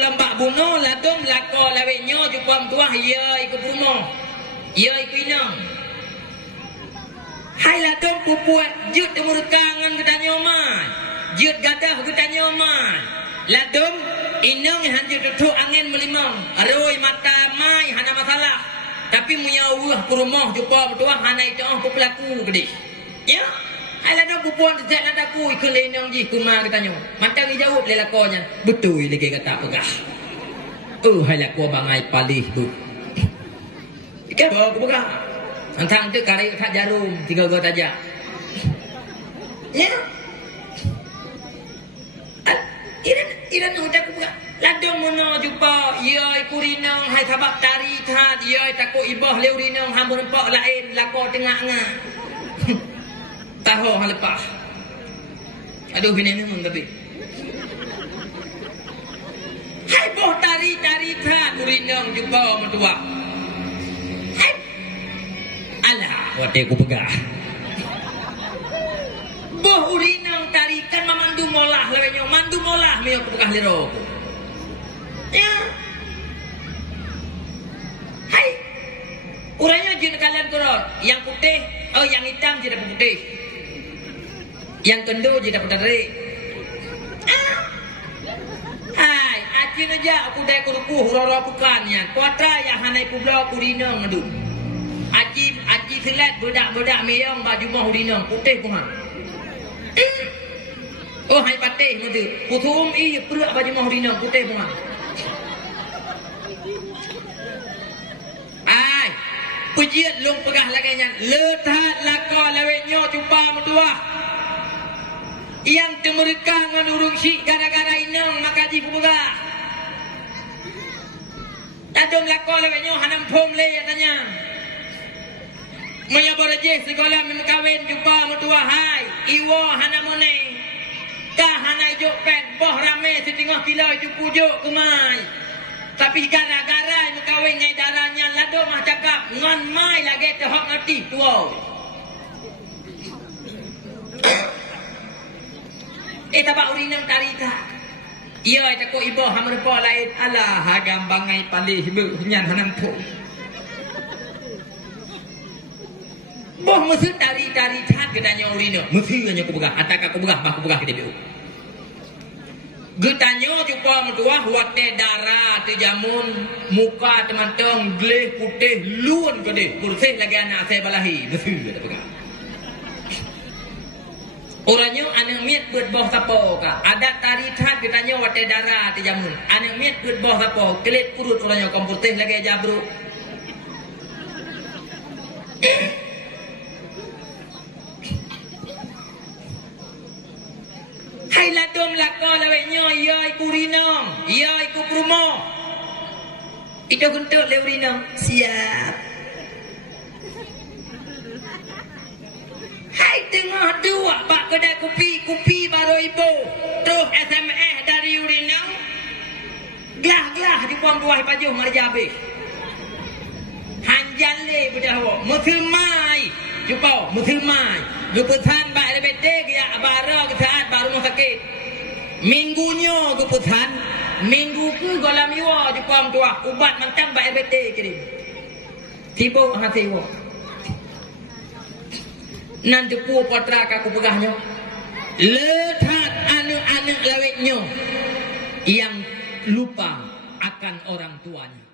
lembak bunuh ladum lako laweknya jupam tuah ya ikut rumah. Ya ikut inang. Hai ladum pupuat jut temurkangan ketanya man. Jut gadah ketanya man. Ladum inang hanjut tutuk angin melimang. Aroi mata mai hana masalah. Tapi menyawah ke rumah jupam tuah hana itu pelaku gede. Ya. Alah dong pupuan sejak nadaku ikut lenang ji kumar katanya. Macam ni jawab le lakonya. Betul lagi kata pegah. Hai lako bangai palih bu. Ikan bawa aku pegah. Antang tu kari tak jarum 3 gol tajak. Ya. Iran udah aku pegah. Ladong mono jumpa ya iku rinang hai sabab tari that ya takut ibah leu rinang hamba nampak lain lako tengah ngah. Tahu hal lepas. Aduh bini ni tapi. Hai boh tari than urinang jumpa mentua. Hai. Alah, wate ku pegah. Boh urinang tarikan memandu molah lawenyo, mandu molah me aku pegah liro. Ya. Hai. Uranya jin kalian kurang, yang putih, yang hitam tidak putih. Yang kendo je dapat tarik. Hai, acin aja aku dah kuruku hurara bukannya. Kuatra yang hanai publa kurinang adu. Aji selat budak meyang baju mah kurinang putih pun. Oh hai patih matu. Putum i perut baju mah kurinang putih pun. Ai, pujian long pegah laganya. Letat laka laweknya jumpa mentua. Yang temerikang menurung syik gara-gara inang maka ji pegah. Tadum lako leweknya hanam pom le katanya. Maya baraje sekolah memkawin jumpa mentua hai. Iwo hanam mone. Kah hanai jok pen boh rame setengah kilo jupu jok kemai. Tapi gara-gara memkawin ngai darahnya lado mah cakap ngan mai lagi tehok ngerti tua. Tabak urinang tarika. Iya takut ibu hamar po lain alah hagam bangai palih bu nyan hanam po. Boh mesti tari that gedanya urinang. Mesti hanya ku begah atak aku begah bah ku begah kita biu. Gedanya juga mentua wate darah te jamun muka teman-teman gleh putih luan gede bersih lagi anak saya balahi. Mesti kita begah. Orangnya anak miat buat bawah sapo ka. Ada tari that ditanya wate darah ti jamun. Anak miat buat bawah sapo, kelit purut orangnya komputih lagi jabru. Hai ladom lako laweknya ya iku rinang, ya iku prumo. Itu guntuk lew rinang. Siap. Hai tengah dua pak kedai kopi baru ibu terus SMS dari urinang gelah di puang buah pajuh marjabe hanjale budawo muthmai jupau muthmai guputan ba RBT ya bara kesaat baru mau sakit minggunya guputan minggu ke golam iwa di puang buah ubat macam ba RBT kirim tibo hati wo. Nanti pu potra aku pegahnya. Letat anak-anak laweknya yang lupa akan orang tuanya.